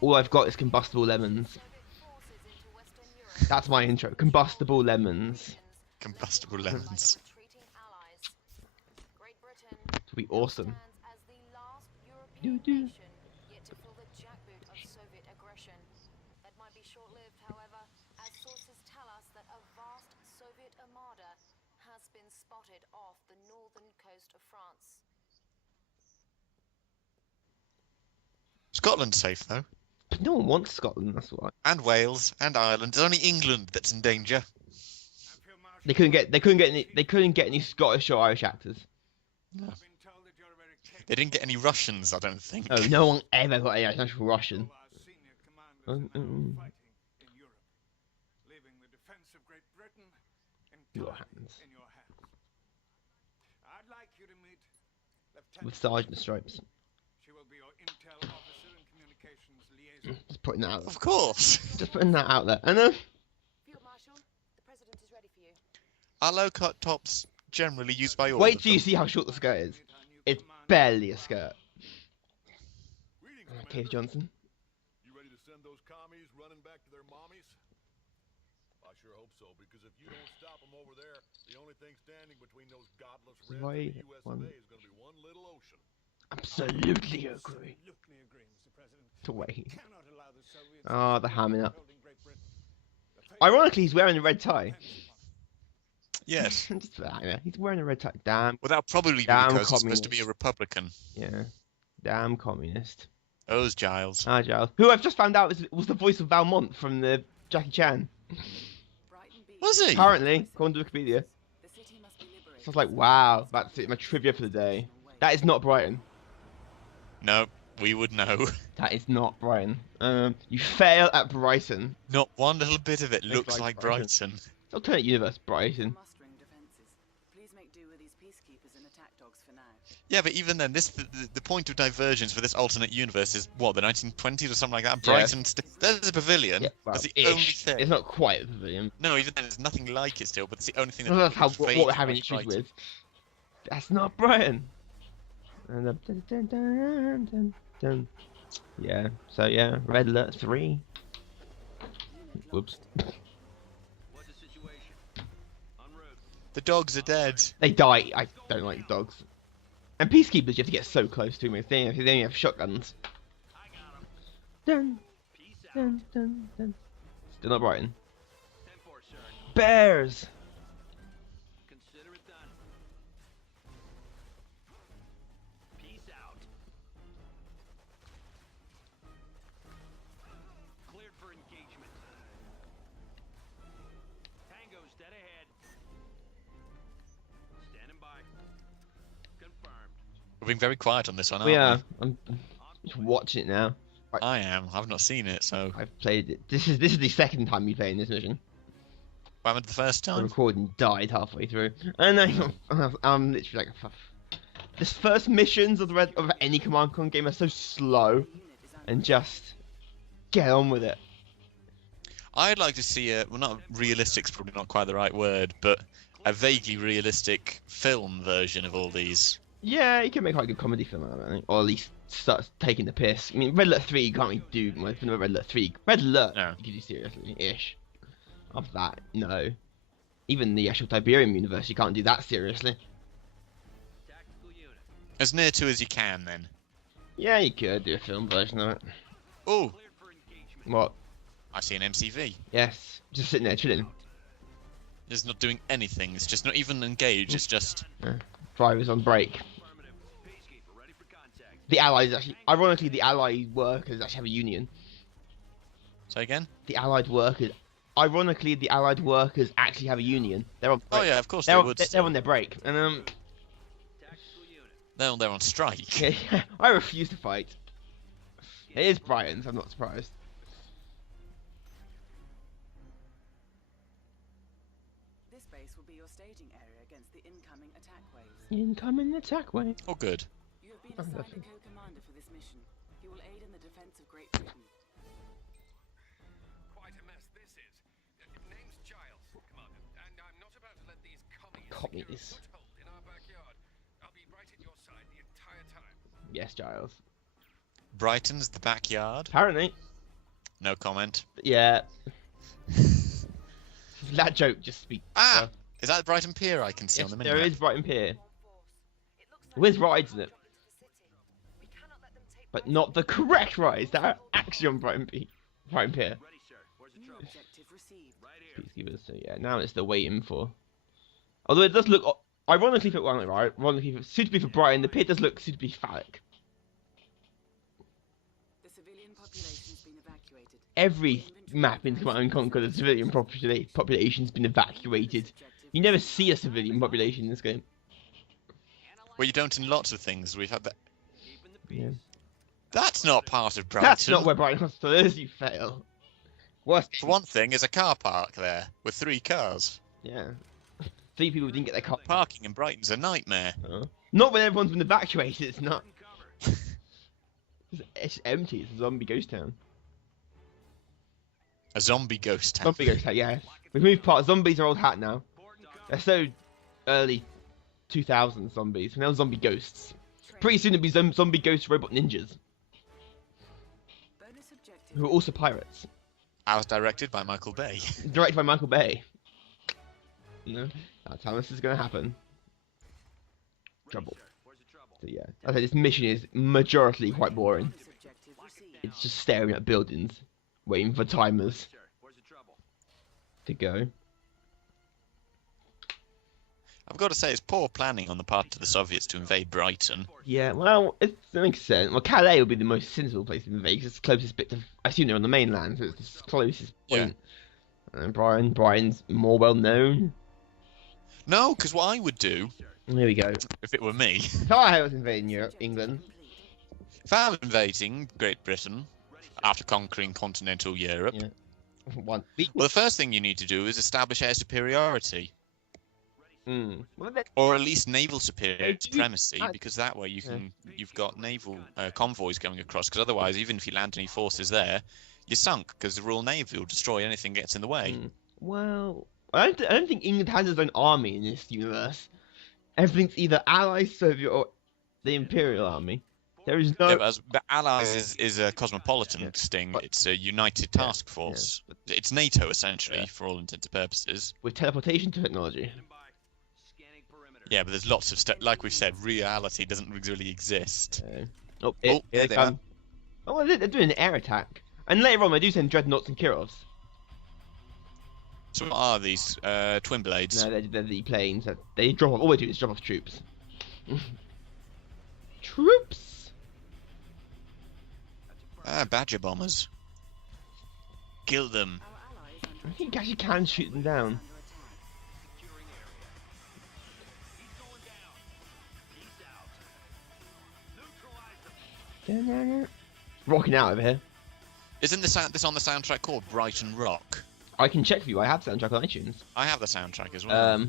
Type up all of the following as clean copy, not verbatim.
All I've got is combustible lemons. That's my intro. Combustible lemons. Combustible lemons. It'll be awesome. Do do. Spotted off the northern coast of France. Scotland's safe though. But no one wants Scotland. That's why. And Wales and Ireland. It's only England that's in danger. They couldn't get any Scottish or Irish actors. No. They didn't get any Russians, I don't think. Oh, no one ever got any actual Russian. Your hands. With Sergeant Stripes. Just putting that out there. Of course. Just putting that out there. And Field Marshal, the president is ready for you. Are low-cut tops generally used by all wait of till you them? see how short the skirt is. It's barely a skirt. Cave Johnson. You ready to send those commies running back to their mommies? I sure hope so, because if you don't stop them over there, the only thing standing between those godless Reds and the US of A is going to be one little ocean. Absolutely agree. To wait. Oh, the hamming up. Ironically, he's wearing a red tie. Yes. Just he's wearing a red tie. Damn. Well, that'll probably be Damn because he's supposed to be a communist. Republican. Yeah. Damn communist. Those Giles. Ah, Giles. Who I've just found out was the voice of Valmont from the Jackie Chan. Was he? Apparently, according to Wikipedia. So I was like, wow, that's it. My trivia for the day. That is not Brighton. No, we would know. That is not Brighton. You fail at Brighton. Not one little bit of it looks like like Brighton. Brighton. It's alternate universe, Brighton. Mustering defenses. Please make do with these peacekeepers and attack dogs for now. Yeah, but even then, the point of divergence for this alternate universe is what, the 1920s or something like that. Yeah. Brighton. There's a pavilion. Yeah, well, that's the ish. only thing. It's not quite a pavilion. No, even then, there's nothing like it still. But it's the only thing Well, that's how fades what we're having like issues Brighton. with. That's not Brighton. And the dun, dun, dun, dun, dun. Yeah. So yeah, Red Alert 3. Whoops. The dogs are dead. They die. I don't like dogs. And peacekeepers, you have to get so close to them. They only have shotguns. Dun, dun, dun, dun. Still not Brighton. Bears. Consider it done. Peace out. Cleared for engagement. Tango's dead ahead. Standing by. Confirmed. We're being very quiet on this one, aren't We we? are. I'm just watching it now. I am. I've not seen it, so. I've played it. This is the second time you playing this mission. What happened the first The time? recording died halfway through, and I'm literally like, this first missions of any Command Con game are so slow, and just get on with it. I'd like to see a, well, not realistic's probably not quite the right word, but a vaguely realistic film version of all these. Yeah, you can make quite a good comedy film out of it, I think. Or at least start taking the piss. I mean, Red Alert 3 you can't really do much with Red Alert 3. Red Alert No. you can do seriously-ish. Of that, no. Even the actual Tiberium universe, you can't do that seriously. Tactical unit. As near to as you can, then. Yeah, you could do a film version of it. Oh, Cleared for engagement. What? I see an MCV. Yes, just sitting there chilling. It's not doing anything. It's just not even engaged. It's just. Drivers on break. Affirmative. Peacekeeper ready for contact. The Allies actually, ironically, the Allied workers actually have a union. Say again? The Allied workers, ironically, the Allied workers actually have a union. They're on break. Oh yeah, of course they're, they on, would. they're on their break, and Tactical unit. They're on strike. yeah, I refuse to fight. It is Brighton, so I'm not surprised. This base will be your staging area against the incoming attack waves. Incoming attack wave. Oh, good. You have been Oh, assigned a lovely. co-commander for this mission. He will aid in the defense of Great Britain. Quite a mess this is. Name's Giles, Commander, and I'm not about to let these commies Commies. secure a foothold in our backyard. I'll be right at your side the entire time. Yes, Giles. Brighton's the backyard. Apparently, No comment. But yeah. That joke just speaks. Ah! Is that Brighton Pier I can see Yes, on the there minimap? is Brighton Pier. With rides in it. But not the correct rides that are actually on Brighton Pier. New objective received. Peacekeepers, so yeah, now it's the waiting for. Although it does look, ironically for suitably for Brighton, the pier does look suitably phallic. The civilian population's been evacuated. Every map in Command & Conquer, the civilian population's been evacuated. You never see a civilian population in this game. Well, you don't in lots of things. We've had that. Yeah. That's not part of Brighton. That's not where Brighton Hospital is, you fail. Worst. For one thing, there's a car park there with 3 cars. Yeah. 3 people didn't get their car. Parking in Brighton's a nightmare. Not when everyone's been evacuated, it's not. It's empty, it's a zombie ghost town. A zombie ghost town. Zombie ghost town, yeah. We've moved past, zombies are old hat now. They're so early 2000s zombies, now zombie ghosts. Pretty soon it'll be zombie ghost robot ninjas, Bonus objective. who are also pirates. As directed by Michael Bay. Directed by Michael Bay. You know, that's how this is going to happen. Trouble. So yeah, I think this mission is majority quite boring. Bonus objective received. It's just staring at buildings, waiting for timers to go. I've got to say, it's poor planning on the part of the Soviets to invade Brighton. Yeah, well, it makes sense. Well, Calais would be the most sensible place to invade, 'cause it's the closest bit to. I assume they're on the mainland, so it's the closest point. And Brighton's more well known. No, because what I would do, There we go. if it were me, That's how I was invading Europe, England. if I was invading Great Britain after conquering continental Europe, Yeah. One. well, the first thing you need to do is establish air superiority. Well, that, Or at least naval They do- supremacy, because that way you've got naval convoys going across. Because otherwise, even if you land any forces there, you're sunk because the Royal Navy will destroy anything that gets in the way. well, I don't think England has its own army in this universe. Everything's either Allies, Soviet, or the Imperial Army. There is no. Yeah, but Allies is a cosmopolitan sting. But- It's a united task force. It's NATO essentially, for all intents and purposes. With teleportation technology. Yeah, but there's lots of stuff. Like we said, reality doesn't really exist. Oh, here here they come. Oh, well, they're doing an air attack. And later on, they do send dreadnoughts and Kirovs. So what are these twin blades? No, they're the planes. They drop off. All they do is drop off troops. Troops? Badger bombers. Kill them. Our ally is under I think you actually can shoot them down. attack. Rocking out over here. Isn't this on the soundtrack called Brighton Rock? I can check for you. I have soundtrack on iTunes. I have the soundtrack as well.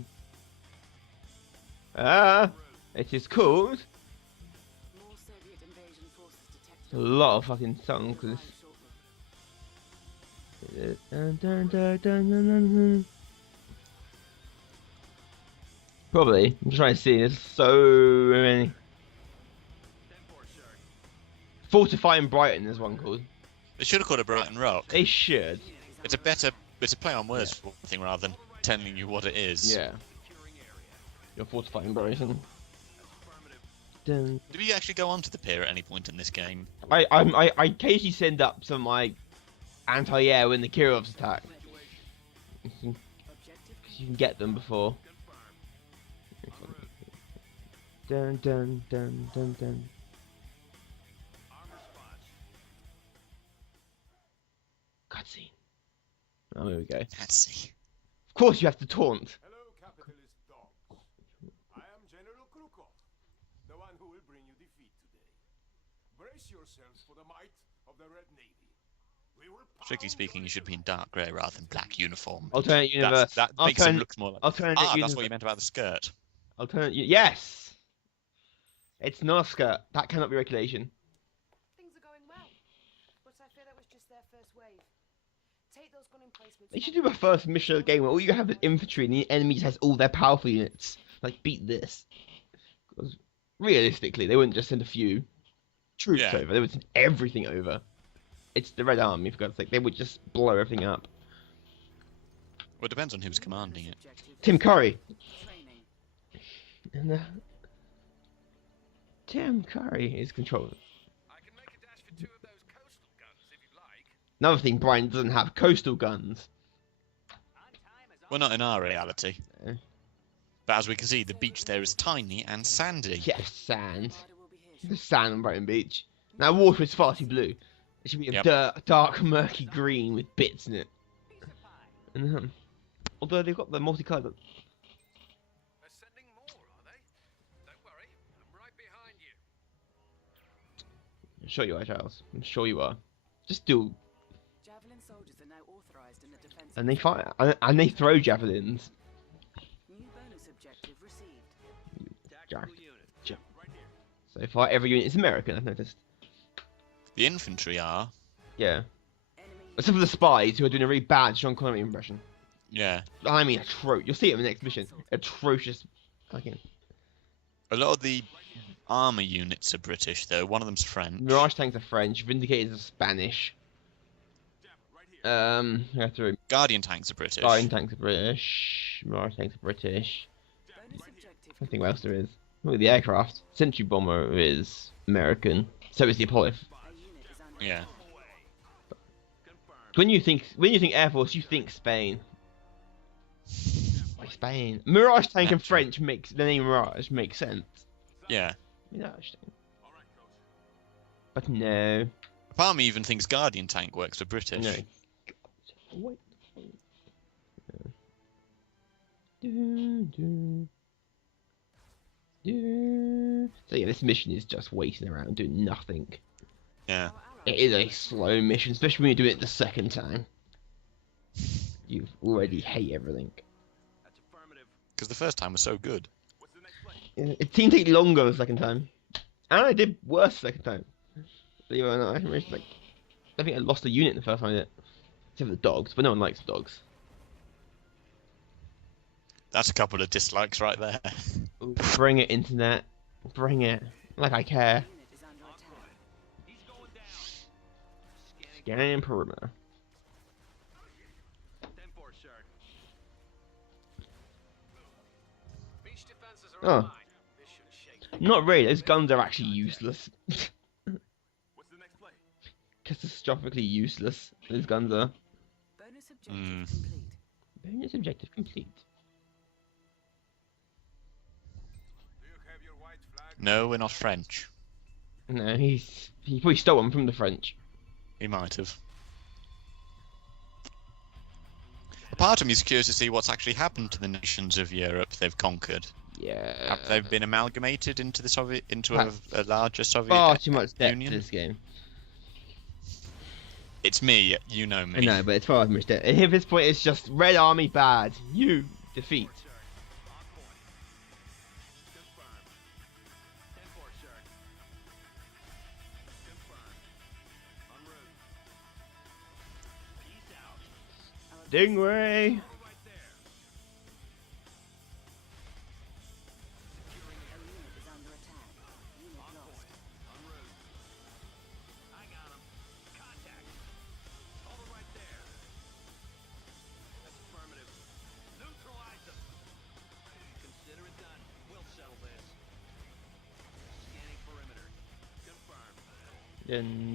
It is called. More Soviet invasion forces A detected. lot of fucking songs. Arrive shortly. Dun, dun, dun, dun, dun, dun, dun. Probably. I'm trying to see. There's so many. Fortifying Brighton is one called. They should have called it Brighton Rock. They should. It's a play on words for one thing rather than telling you what it is. Yeah. You're fortifying Brighton. Dun. Do we actually go onto the pier at any point in this game? I occasionally send up some of my anti-air when the Kirovs attack. Objective You can get them before. Dun dun dun dun dun. Cutscene. Oh, here we go. Let's see. Of course, you have to taunt. Hello, capitalist dogs. I am General Krukov, the one who will bring you defeat today. Brace yourselves for the might of the Red Navy. We will Strictly speaking, you should be in dark grey rather than black uniform. Alternate universe. That makes him look more like. Alternate That's universe. what you meant about the skirt. Yes. It's not a skirt. That cannot be regulation. Things are going well, but I fear that was just their first wave. Take those gun emplacements. They should do a first mission of the game where all you have is infantry and the enemy just has all their powerful units. Like, beat this. 'Cause realistically, they wouldn't just send a few troops Yeah. over. They would send everything over. It's the Red Army, for God's sake. They would just blow everything up. Well, it depends on who's commanding it. Tim Curry. Training. And Tim Curry is controlling. I can make a dash for 2 of those coastal guns if you'd like. Another thing, Brian doesn't have coastal guns. Well, not in our reality. No. But as we can see, the beach there is tiny and sandy. Yes, sand. Rider will be here The sand on Brighton Beach. Now, water is far too blue. It should be a Yep. dark, murky green with bits in it. And, although they've got the multicolored. They're sending more, are they? Don't worry, I'm right behind you. I'm sure you are, Charles. I'm sure you are. Just do. Javelin soldiers are now authorized in the defense. And they fire. And they throw javelins. New bonus objective received. Jack. So far, every unit is American, I've noticed. The infantry are. Yeah. Enemy Except for the spies, who are doing a really bad Sean Connery impression. Yeah. I mean, you'll see it in the next mission. Atrocious. Fucking. A lot of the army units are British, though. One of them's French. Mirage tanks are French. Vindicators are Spanish. Go through. Guardian tanks are British. Guardian tanks are British. Mirage tanks are British. bonus objective. I think what else there is. Look at the aircraft. Sentry bomber is American. So is the Apollo. A unit is under Yeah. When you think Air Force, you think Spain. Why Spain? Mirage tank and Naturally. French makes the name Mirage makes sense. Yeah. Mirage tank. But no. Part of me even thinks Guardian tank works for British. No. Wait. Do, do. Do. So yeah, this mission is just waiting around doing nothing. Yeah. It is a slow mission, especially when you do it the second time. You already hate everything. Because the first time was so good. Yeah, it seemed to take longer the second time. And I did worse the second time. Believe it or not, I think I lost a unit the first time I did it. Except for the dogs, but no one likes dogs. That's a couple of dislikes right there. Ooh, bring it, internet. Bring it. Like I care. unit is under attack. Scanning perimeter. Beach defenses are Oh. online. This should shake. Not really, those guns are actually useless. Catastrophically useless, those guns are. Bonus objective Hmm. complete. Bonus objective complete. No, we're not French. No, he probably stole one from the French. He might have. Part of me is curious to see what's actually happened to the nations of Europe they've conquered. Yeah. Have they been amalgamated into the Soviet, into Perhaps. a larger Soviet Far too much depth Union? to this game. It's me, you know I me. know, but it's far too much depth. At this point, it's just Red Army bad. You defeat. Stingray. A unit is under attack. Unit lost.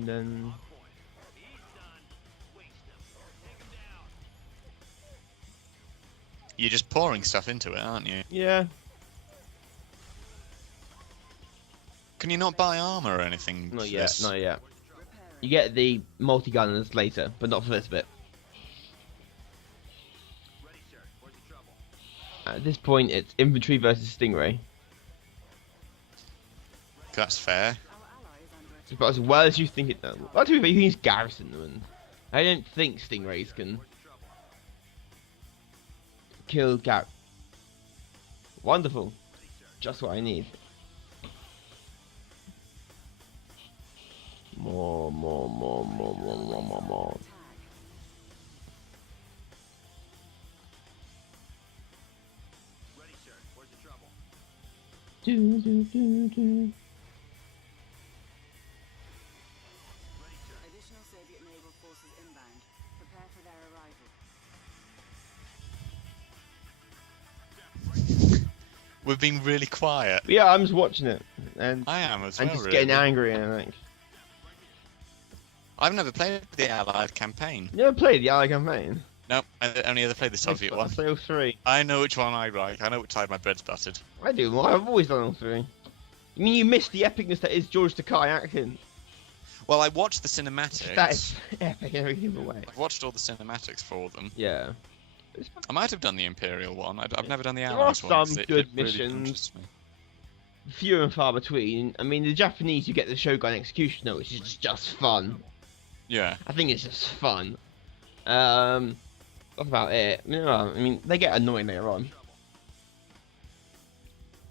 Dun. You're just pouring stuff into it, aren't you? Yeah. Can you not buy armor or anything? Not for yet. this? Not yet. Repairing. You get the multi-gunners later, but not for this bit. At this point, it's infantry versus Stingray. That's fair. Our ally is under attack. But as well as you think it does. Well, to be fair, you can use garrison them, and I don't think Stingrays can kill Gar. Wonderful. Just what I need. More. Attack. Do. Additional Soviet forces inbound. Prepare for their arrival. We're being really quiet. But yeah, I'm just watching it, and I am as I'm well, just really. getting angry. I think. I've never played the Allied campaign. You never played the Allied campaign? Nope, I only ever played the Soviet one. I play all three. I know which one I like. I know which side my bread's buttered. I do. Well, I've always done all three. You mean you missed the epicness that is George Takei acting? Well, I watched the cinematics. That is epic in every single way. I've watched all the cinematics for them. Yeah. I might have done the Imperial one. I've never done the There Allies are one. 'cause some it good really missions. interests me. Few and far between. I mean, the Japanese, you get the Shogun Executioner, which is just fun. Yeah. I think it's just fun. That's about it. I mean, they get annoying later on.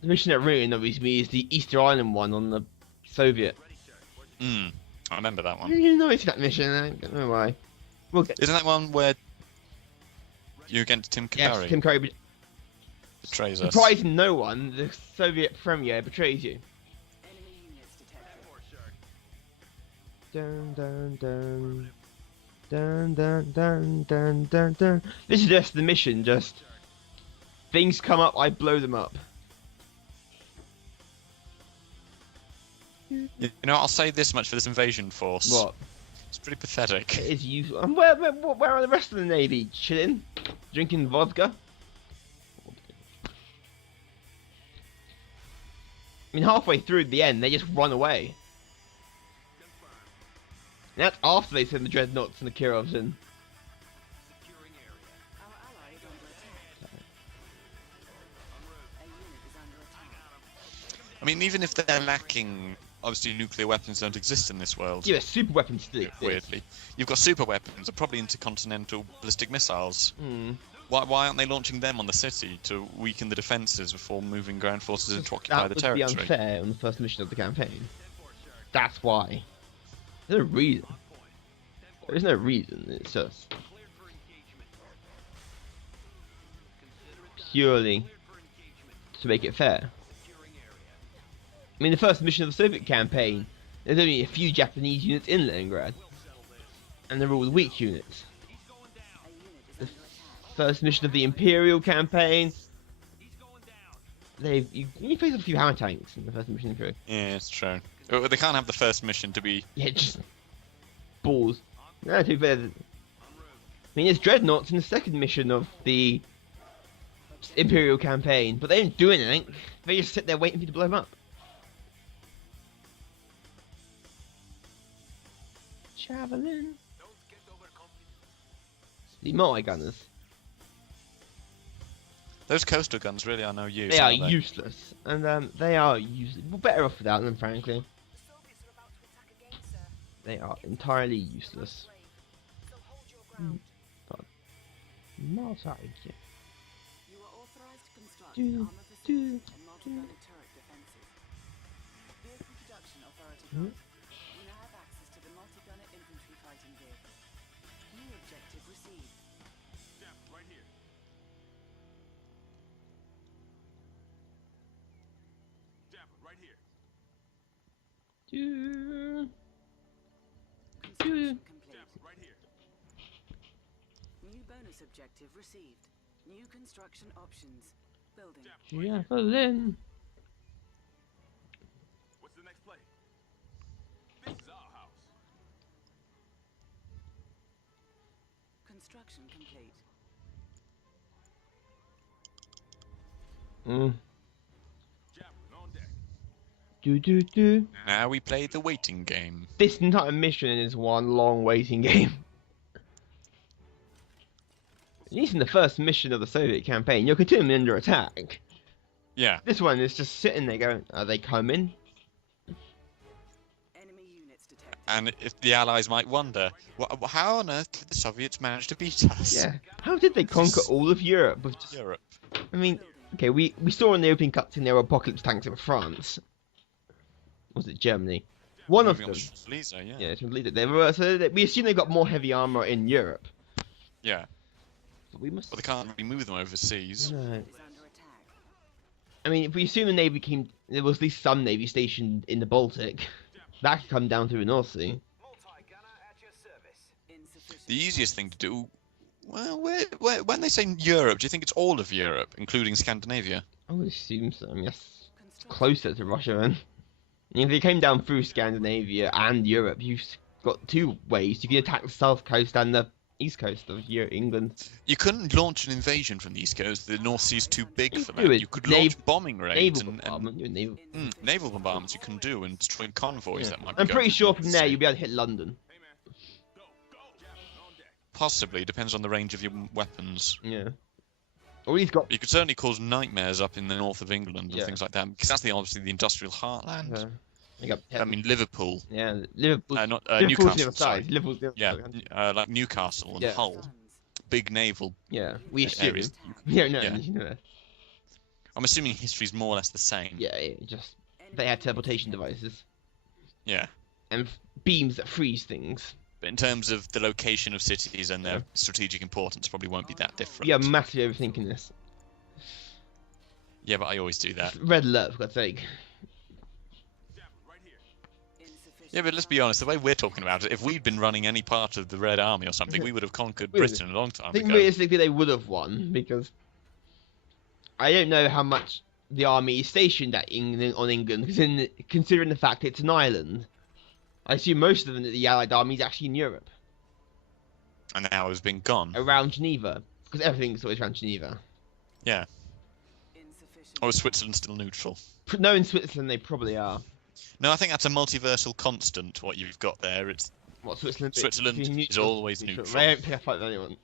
The mission that really annoys me is the Easter Island one on the Soviet. I remember that one. Really annoys that mission. I don't know why. We'll get Isn't that one where you're against Tim yes, Curry? Tim Curry Betrays us. surprising no one. The Soviet premier betrays you. Enemy units detected. Dun dun dun. Dun dun dun dun dun dun. This is just the mission, just things come up, I blow them up. You know, I'll say this much for this invasion force. What? It's pretty pathetic. It is useful. And where are the rest of the navy? Chilling, drinking vodka. I mean, halfway through the end, they just run away. And that's after they send the dreadnoughts and the Kirovs in. Our ally is under attack. A unit is under attack. I mean, even if they're lacking, obviously nuclear weapons don't exist in this world. Yeah, super weapons still exist. Weirdly, you've got super weapons, and probably intercontinental ballistic missiles. Hmm. Why aren't they launching them on the city to weaken the defences before moving ground forces in to occupy the That would territory? be unfair on the first mission of the campaign. That's why. There's no reason. There is no reason. It's just purely to make it fair. I mean, the first mission of the Soviet campaign, there's only a few Japanese units in Leningrad, and they're all the weak units. A unit is The under attack. first mission of the Imperial campaign, you face a few hammer tanks in the first mission through. Yeah, it's true. They can't have the first mission to be. Yeah, just balls. No, too bad. I mean, there's dreadnoughts in the second mission of the Imperial campaign, but they don't do anything. They just sit there waiting for you to blow them up. Javelin. The multi-gunners. Those coastal guns really are no use. They are they? useless, and they are useless. We're better off without them, frankly. The Soviets are about to attack again, sir. They are entirely useless. So hold your ground. Multi. You are authorized to construct Do, armor do, facilities and multi-gunner turret defenses. Vehicle production authority Hmm? granted. You now have access to the multi-gunner infantry fighting vehicle. New objective received. Right here. Right here. Do. Construction complete. Right here. New bonus objective received. New construction options. Building. Javelin. What's the next play? This is our house. Construction complete. Javelin on deck. Do. Now we play the waiting game. This entire mission is one long waiting game. At least in the first mission of the Soviet campaign, you're continually under attack. Yeah. This one is just sitting there going, are they coming? Enemy units detected. And if the Allies might wonder, how on earth did the Soviets manage to beat us? Yeah. How did they conquer all of Europe with just... Europe. I mean, okay, we saw in the opening cutscene there were apocalypse tanks in France. Was it Germany? One of Moving them. on to Lisa, yeah. Yeah, it's completed. They were, so we assume they got more heavy armor in Europe. Yeah. But we must... But they can't really move them overseas. No. Is under attack. I mean, if we assume the Navy came... There was at least some Navy stationed in the Baltic. That could come down through the North Sea. Multi-gunner at your service. Insufficient The easiest thing to do. Well, when they say Europe, do you think it's all of Europe, including Scandinavia? I would assume so. I mean, that's closer to Russia, then. If you came down through Scandinavia and Europe, you've got two ways. You can attack the south coast and the east coast of England. You couldn't launch an invasion from the east coast. The North Sea's too big for do that. it. You could launch bombing raids Naval bombardment. You're naval. naval bombardments. You can do and destroy convoys that might. Be I'm pretty going sure through from the there sea. you'll be able to hit London. Possibly depends on the range of your weapons. Yeah. Or he's got. You could certainly cause nightmares up in the north of England and Yeah. things like that, because that's obviously the industrial heartland. You got I mean, Liverpool, yeah, Liverpool. not Liverpool's the Newcastle. other Sorry. side. Liverpool's the other Yeah, side. like Newcastle and Yeah. Hull, big naval Yeah, we assume. areas. Yeah, no, Yeah. you know. I'm assuming history's more or less the same. Yeah, just they had teleportation devices Yeah. and beams that freeze things. But in terms of the location of cities and their strategic importance, probably won't be that different. Yeah, massively overthinking this. Yeah, but I always do that. Red alert, for God's sake. Yeah, but let's be honest, the way we're talking about it, if we'd been running any part of the Red Army or something, we would have conquered We would. Britain a long time I think ago. realistically they would have won because I don't know how much the army is stationed at England on England, considering the fact it's an island. I assume most of them, the Allied army, is actually in Europe, And now it's been gone. around Geneva, because everything's always around Geneva. Yeah. Or is Switzerland still neutral? No, in Switzerland they probably are. No, I think that's a multiversal constant, what you've got there. It's What, Switzerland? Switzerland is neutral? always neutral. They don't pick a fight with anyone.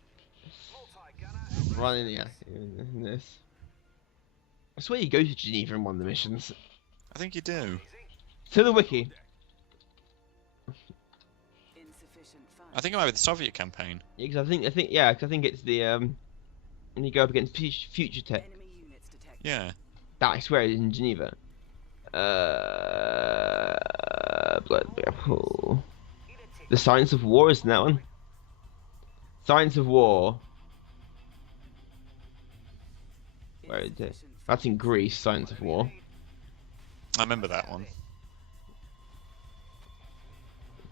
Running, yeah, in this. I swear you go to Geneva in one of the missions. I think you do. To the wiki. I think it might be the Soviet campaign. Yeah, because I think it's the when you go up against future tech. Yeah. That I swear is in Geneva. The Science of War is in that one. Science of War. Where is it? That's in Greece. Science of War. I remember that one.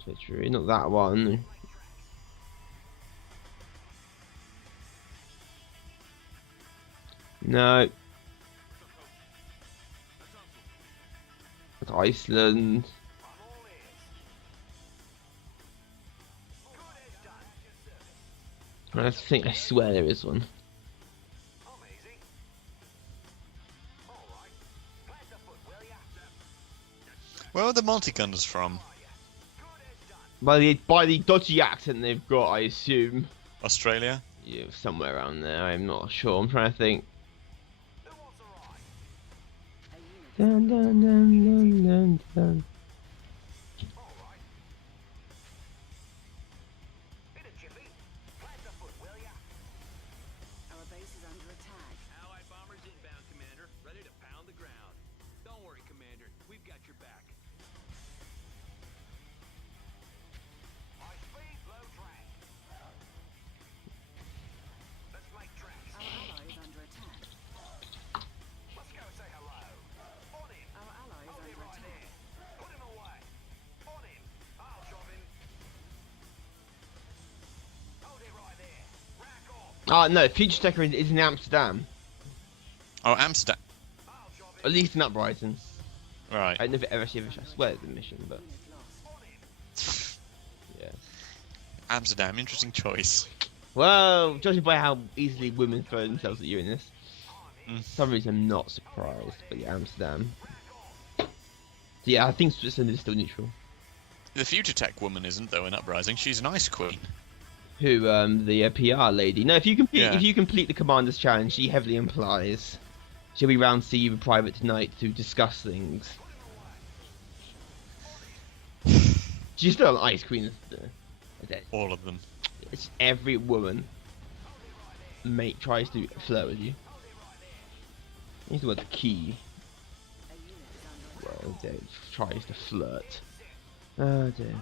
Treachery, not that one. No. That's Iceland. I swear there is one. Where are the multi-gunners from? By the dodgy accent they've got, I assume. Australia? Yeah, somewhere around there. I'm not sure. I'm trying to think. Dun, dun, dun, dun, dun, dun. Our base is under attack. Allied bombers inbound, Commander. Ready to pound the ground. Don't worry, Commander. We've got your back. Our ally is under attack. Let's go say hello. On him. Our ally is under attack. Put him away. On him. I'll shove him. Hold it right there. Rack off. No, future tech is in Amsterdam. Oh, Amsterdam. At least in Uprising. Right. I never ever see I swear it's a mission, but yeah. Amsterdam, interesting choice. Well, judging by how easily women throw themselves at you in this, for some reason I'm not surprised. But yeah, Amsterdam. So yeah, I think Switzerland is still neutral. The future tech woman isn't, though, in Uprising. She's an ice queen. Who, the PR lady? No, if you Yeah. complete the commander's challenge, she heavily implies she'll be round to see you in private tonight to discuss things. She's still an ice queen. All of them. It's every woman tries to flirt with you. Here's the word key. Well, Dave tries to flirt. Oh dear.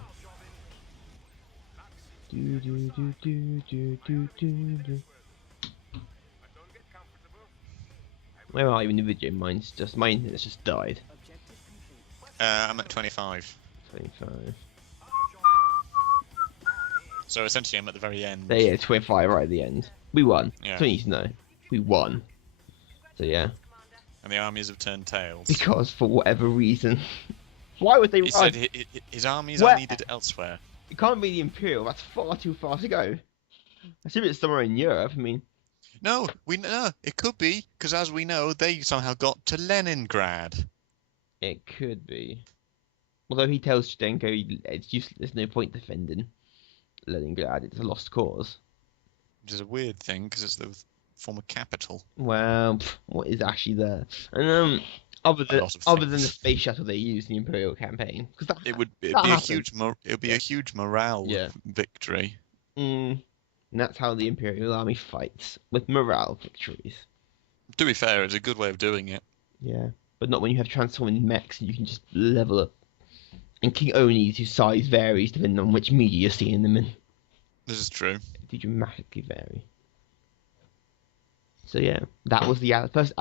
Do do do do do do do do. Where are you in the video? My internet's just died. Objective complete. I'm at 25. 25. So essentially, I'm at the very end. There, yeah, 25 right at the end. We won. Yeah. That's what you need to know. We won. So yeah. And the armies have turned tails. Because for whatever reason. Why would they He run? said his armies Where? are needed elsewhere. It can't be the Imperial. That's far too far to go. I assume it's somewhere in Europe. I mean, No, we know it could be because, as we know, they somehow got to Leningrad. it could be. Although he tells Shchenko it's useless. There's no point defending Leningrad. It's a lost cause. Which is a weird thing because it's the former capital. Well, what is actually there? And other A lot of than the things. space shuttle they used in the Imperial campaign, because It'd be that a happened. huge morale Yeah. victory. And that's how the Imperial Army fights, with morale victories. To be fair, it's a good way of doing it. Yeah, but not when you have transforming mechs and you can just level up. And King Oni's whose size varies depending on which media you're seeing them in. This is true. They dramatically vary. So yeah, that was the first